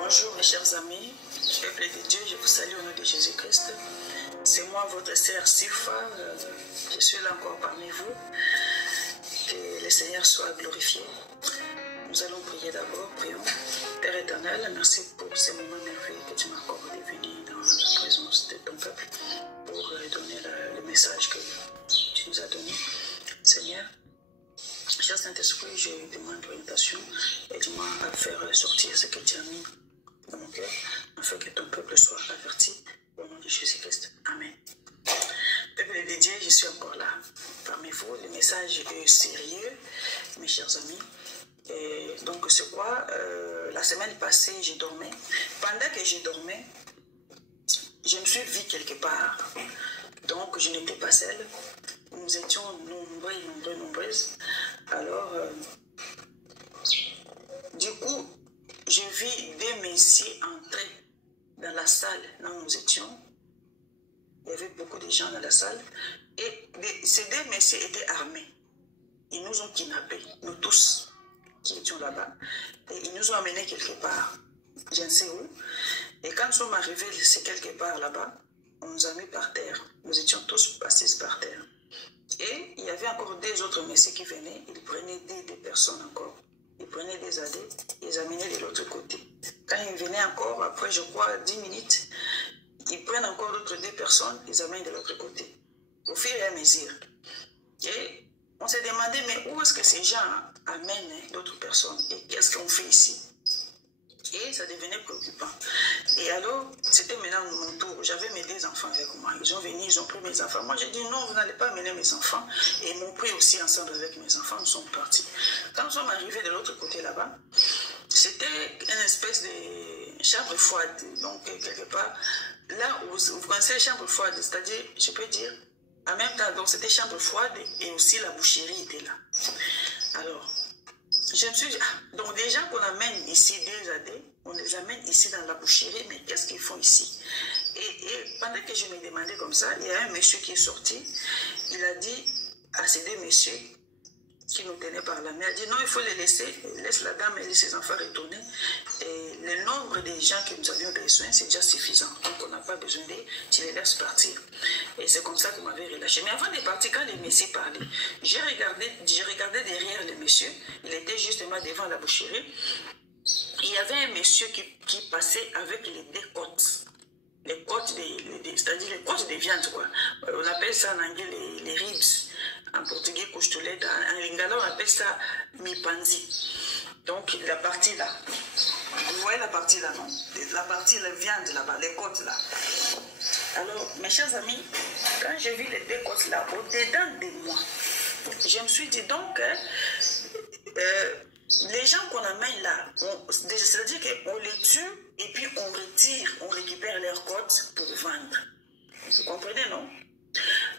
Bonjour mes chers amis, peuple de Dieu, je vous salue au nom de Jésus-Christ. C'est moi, votre sœur Sifa, je suis là encore parmi vous. Que le Seigneur soit glorifié. Nous allons prier d'abord, prions. Père éternel, merci pour ces moments merveilleux que tu m'as accordé de venir dans la présence de ton peuple pour donner le message que tu nous as donné. Seigneur, cher Saint-Esprit, je demande l'orientation, aide-moi à faire sortir ce que tu as mis dans mon cœur, afin que ton peuple soit averti au nom de Jésus-Christ. Amen. Peuple de Dieu, je suis encore là parmi vous. Le message est sérieux, mes chers amis. Et donc, c'est quoi? La semaine passée, j'ai dormi. Pendant que je dormais, je me suis vue quelque part. Donc, je n'étais pas seule. Nous étions nombreuses. Alors, du coup, je vis des messieurs entrer dans la salle où nous étions. Il y avait beaucoup de gens dans la salle. Et ces deux messieurs étaient armés. Ils nous ont kidnappés, nous tous qui étions là-bas. Et ils nous ont amenés quelque part. Je ne sais où. Et quand nous sommes arrivés, c'est quelque part là-bas, on nous a mis par terre. Nous étions tous assis par terre. Et il y avait encore des autres messieurs qui venaient. Ils prenaient des personnes encore. Ils prenaient des adés, ils les amenaient de l'autre côté. Quand ils venaient encore, après je crois 10 minutes, ils prennent encore d'autres deux personnes, ils amènent de l'autre côté. Au fur et à mesure. Et on s'est demandé, mais où est-ce que ces gens amènent d'autres personnes? Et qu'est-ce qu'on fait ici? Et ça devenait préoccupant. Et alors, c'était maintenant mon tour. J'avais mes deux enfants avec moi. Ils ont venu, ils ont pris mes enfants. Moi, j'ai dit non, vous n'allez pas amener mes enfants. Et ils m'ont pris aussi ensemble avec mes enfants. Nous sommes partis. Quand nous sommes arrivés de l'autre côté là-bas, c'était une espèce de chambre froide. Donc, quelque part, là où vous connaissez les chambres froides, c'est-à-dire, je peux dire, en même temps, donc c'était chambre froide et aussi la boucherie était là. Alors, je me suis dit, donc des gens qu'on amène ici, des adés, on les amène ici dans la boucherie, mais qu'est-ce qu'ils font ici? Et pendant que je me demandais comme ça, il y a un monsieur qui est sorti, il a dit à ces deux messieurs qui nous tenaient par la main, il a dit non, il faut les laisser, laisse la dame et ses enfants retourner. Et le nombre de gens que nous avions besoin, c'est déjà suffisant. Donc on n'a pas besoin de, tu les laisses partir. Et c'est comme ça qu'on m'avait relâché. Mais avant de partir, quand les messieurs parlaient, j'ai regardé derrière les messieurs, il était justement devant la boucherie. Il y avait un monsieur qui passait avec les deux côtes. Les côtes, c'est-à-dire les côtes de viande, quoi. On appelle ça en anglais les ribs. En portugais, costolet. En lingala, on appelle ça mipanzi. Donc, la partie là. Vous voyez la partie là, non? La partie, la viande là-bas, les côtes là. Alors, mes chers amis, quand j'ai vu les deux côtes là, au-dedans de moi, je me suis dit donc, les gens qu'on amène là, c'est-à-dire qu'on les tue et puis on retire, on récupère leurs côtes pour vendre. Vous comprenez, non?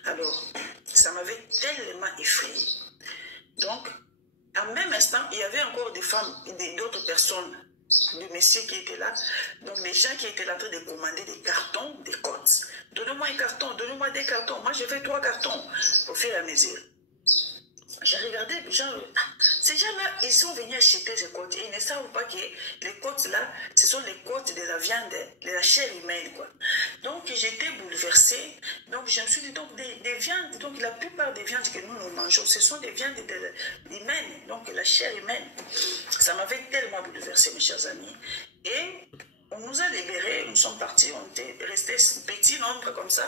Alors, ça m'avait tellement effrayé. Donc, en même instant, il y avait encore des femmes, d'autres personnes, des messieurs qui étaient là. Donc, les gens qui étaient là en train de commander des cartons, des côtes. Donnez-moi un carton, donnez-moi des cartons. Moi, je fais 3 cartons au fur et à mesure. J'ai regardé, genre, ces gens-là, ils sont venus acheter ces côtes. Et ils ne savent pas que les côtes-là, ce sont les côtes de la viande, de la chair humaine, quoi. Donc, j'étais bouleversée. Donc, je me suis dit, donc, des viandes, donc, la plupart des viandes que nous mangeons, ce sont des viandes humaines, donc, la chair humaine. Ça m'avait tellement bouleversée, mes chers amis. Et on nous a libérés, nous sommes partis, on était restés petit nombre comme ça.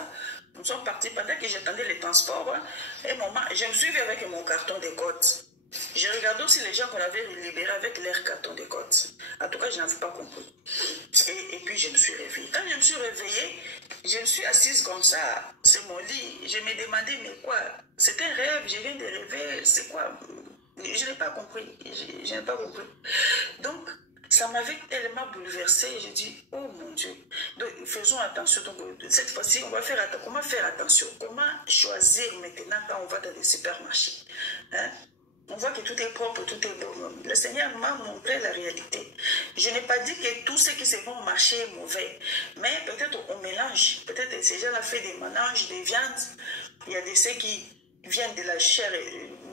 Nous sommes partis pendant que j'attendais les transports. Et je me suis vu avec mon carton de côtes. J'ai regardé aussi les gens qu'on avait libérés avec leur carton de côtes. En tout cas, je n'avais pas compris. Et puis, je me suis réveillée. Quand je me suis réveillée, je me suis assise comme ça sur mon lit. Je me demandais, mais quoi? C'est un rêve, je viens de rêver, c'est quoi? Je n'ai pas compris. Je n'ai pas compris. Donc, Ça m'avait tellement bouleversée. J'ai dit, oh mon Dieu. Donc, faisons attention. Donc, cette fois-ci, on va faire attention. Comment faire attention? Comment choisir maintenant quand on va dans les supermarchés? Hein? On voit que tout est propre, tout est beau. Le Seigneur m'a montré la réalité. Je n'ai pas dit que tout ce qui se vend au marché est mauvais. Mais peut-être on mélange. Peut-être ces gens-là font des mélanges, des viandes. Il y a des ceux qui viennent de la chair,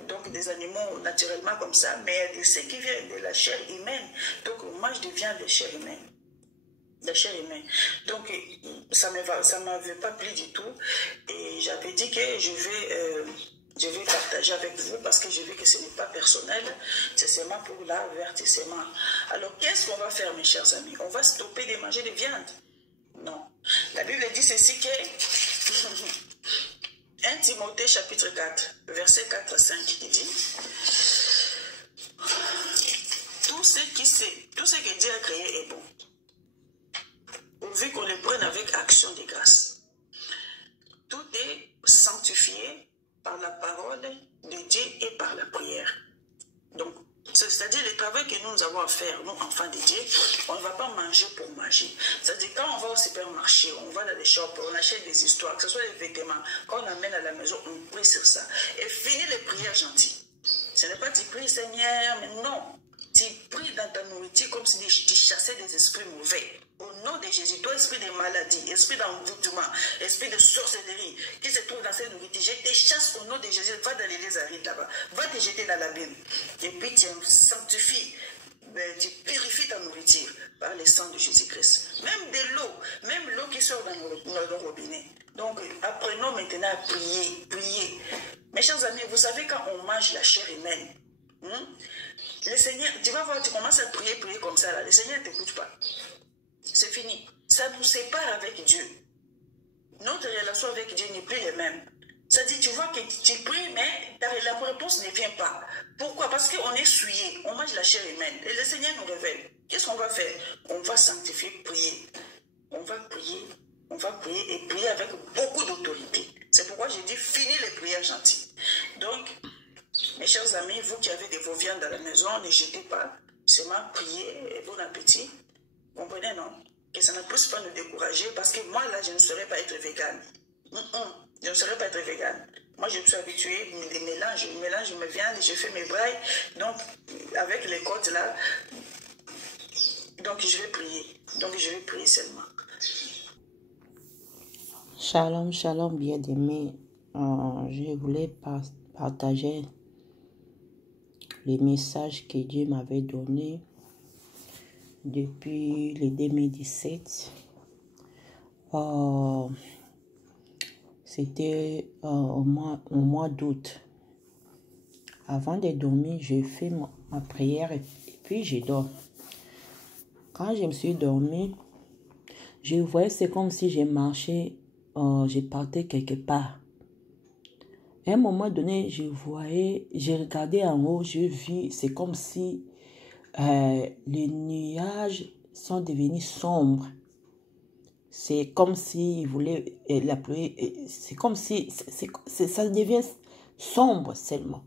donc des animaux naturellement comme ça. Mais il y a des ceux qui viennent de la chair humaine. Donc on mange des viandes de chair humaine. La chair humaine. Donc, ça ne m'avait pas plu du tout. Et j'avais dit que je vais partager avec vous parce que je veux que ce n'est pas personnel, c'est seulement pour l'avertissement. Alors, qu'est-ce qu'on va faire, mes chers amis? On va stopper de manger de viande? Non. La Bible dit ceci que 1 Timothée chapitre 4, verset 4 à 5, il dit tout ce que Dieu a créé est bon, pourvu qu'on le prenne avec action de grâce. Tout est sanctifié par la parole de Dieu et par la prière. Donc, c'est-à-dire le travail que nous avons à faire, nous, enfants de Dieu, on ne va pas manger pour manger. C'est-à-dire quand on va au supermarché, on va dans les shops, on achète des histoires, que ce soit les vêtements, quand on amène à la maison, on prie sur ça. Et finit les prières gentilles. Ce n'est pas tu pries Seigneur, mais non. Tu pries dans ta nourriture comme si tu chassais des esprits mauvais. Au nom de Jésus, toi, esprit de maladie, esprit d'envoûtement, esprit de sorcellerie qui se trouve dans cette nourriture, je te chasse au nom de Jésus. Va dans les arides là-bas, va te jeter dans l'abîme. Et puis tu sanctifies, tu purifies ta nourriture par le sang de Jésus-Christ. Même l'eau qui sort dans nos robinets. Donc, apprenons maintenant à prier, prier. Mes chers amis, vous savez quand on mange la chair humaine, le Seigneur, tu vas voir, tu commences à prier, prier comme ça, là, le Seigneur ne t'écoute pas. C'est fini. Ça nous sépare avec Dieu. Notre relation avec Dieu n'est plus la même. Ça dit, tu vois que tu pries, mais la réponse ne vient pas. Pourquoi? Parce qu'on est souillé, on mange la chair humaine. Et le Seigneur nous révèle. Qu'est-ce qu'on va faire? On va sanctifier, prier. On va prier et prier avec beaucoup d'autorité. C'est pourquoi j'ai dit, finis les prières gentilles. Donc, mes chers amis, vous qui avez de vos viandes à la maison, ne jetez pas. Seulement priez et bon appétit. Comprenez, non? Que ça ne puisse pas nous décourager parce que moi, là, je ne saurais pas être végane. Je ne saurais pas être végane. Moi, je me suis habituée, je mélange mes viandes, je fais mes brailles. Donc, avec les côtes là, donc je vais prier. Donc, je vais prier seulement. Shalom, shalom, bien-aimés. Je voulais partager les messages que Dieu m'avait donnés depuis le 2017. C'était au mois d'août. Avant de dormir, j'ai fait ma prière et puis j'ai dormi. Quand je me suis dormi, je voyais, c'est comme si j'ai marché, je partais quelque part. À un moment donné, j'ai regardé en haut, je vis, c'est comme si les nuages sont devenus sombres. C'est comme si la pluie, c'est comme si ça devient sombre seulement.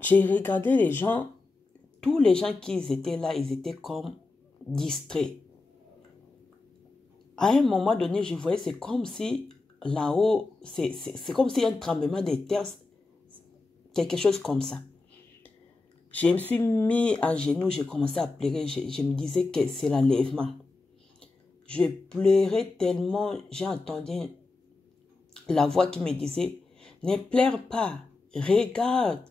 J'ai regardé les gens, tous les gens qui étaient là, ils étaient comme distraits. À un moment donné, je voyais, c'est comme si là-haut, c'est comme s'il y a un tremblement de terre, quelque chose comme ça. Je me suis mis en genoux, j'ai commencé à pleurer, je me disais que c'est l'enlèvement. Je pleurais tellement, j'ai entendu la voix qui me disait, ne pleure pas, regarde.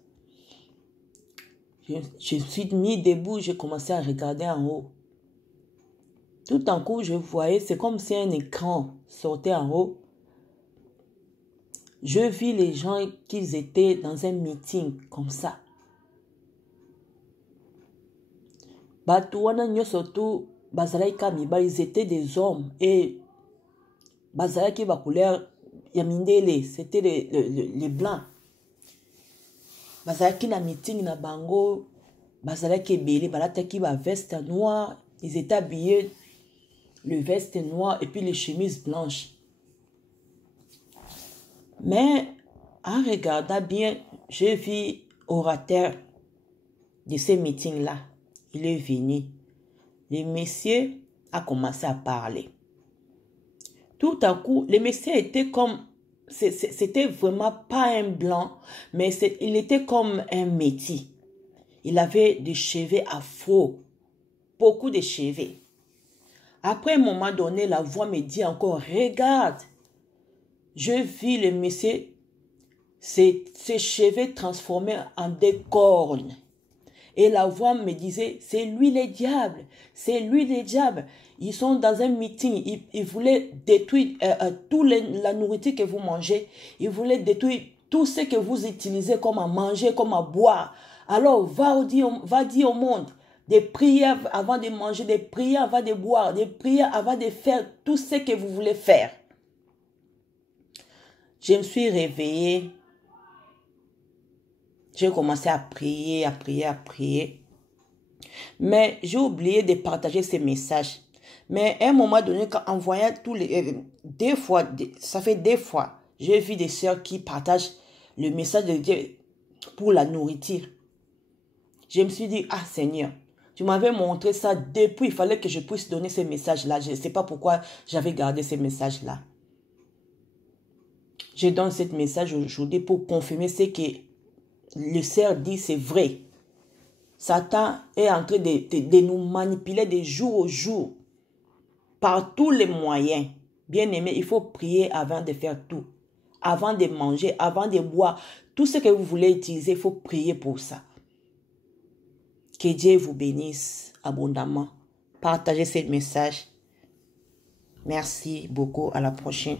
Je suis mis debout, j'ai commencé à regarder en haut. Tout en coup, je voyais, c'est comme si un écran sortait en haut. Je vis les gens qu'ils étaient dans un meeting comme ça. Batouana surtout, Bazalaika Mibali, ils étaient des hommes et Bazalaiki va couleur Yamindele, c'était les blancs. Bazalaki na meeting na bango, Bazalaki belé, Balataki va veste noire, ils étaient habillés, le veste noir et puis les chemises blanches. Mais en regardant bien, j'ai vu orateur. de ces meetings-là, il est venu. Le monsieur a commencé à parler. Tout à coup, le monsieur était comme... C'était vraiment pas un blanc, mais il était comme un métis. Il avait des cheveux afro, beaucoup de cheveux. Après un moment donné, la voix me dit encore, regarde, je vis le monsieur, ses cheveux transformés en des cornes. Et la voix me disait, c'est lui le diable, c'est lui le diable. Ils sont dans un meeting, ils voulaient détruire toute la nourriture que vous mangez. Ils voulaient détruire tout ce que vous utilisez comme à manger, comme à boire. Alors, va dire au monde, des prières avant de manger, des prières avant de boire, des prières avant de faire tout ce que vous voulez faire. Je me suis réveillée. J'ai commencé à prier, à prier, à prier. Mais j'ai oublié de partager ces messages. Mais à un moment donné, en voyant tous les... des fois, ça fait des fois, j'ai vu des sœurs qui partagent le message de Dieu pour la nourriture. Je me suis dit, ah Seigneur, tu m'avais montré ça depuis, il fallait que je puisse donner ces messages-là. Je ne sais pas pourquoi j'avais gardé ces messages-là. Je donne ce message aujourd'hui pour confirmer ce que le Seigneur dit, c'est vrai. Satan est en train de nous manipuler de jour au jour. Par tous les moyens. Bien aimé, il faut prier avant de faire tout. Avant de manger, avant de boire. Tout ce que vous voulez utiliser, il faut prier pour ça. Que Dieu vous bénisse abondamment. Partagez ce message. Merci beaucoup. À la prochaine.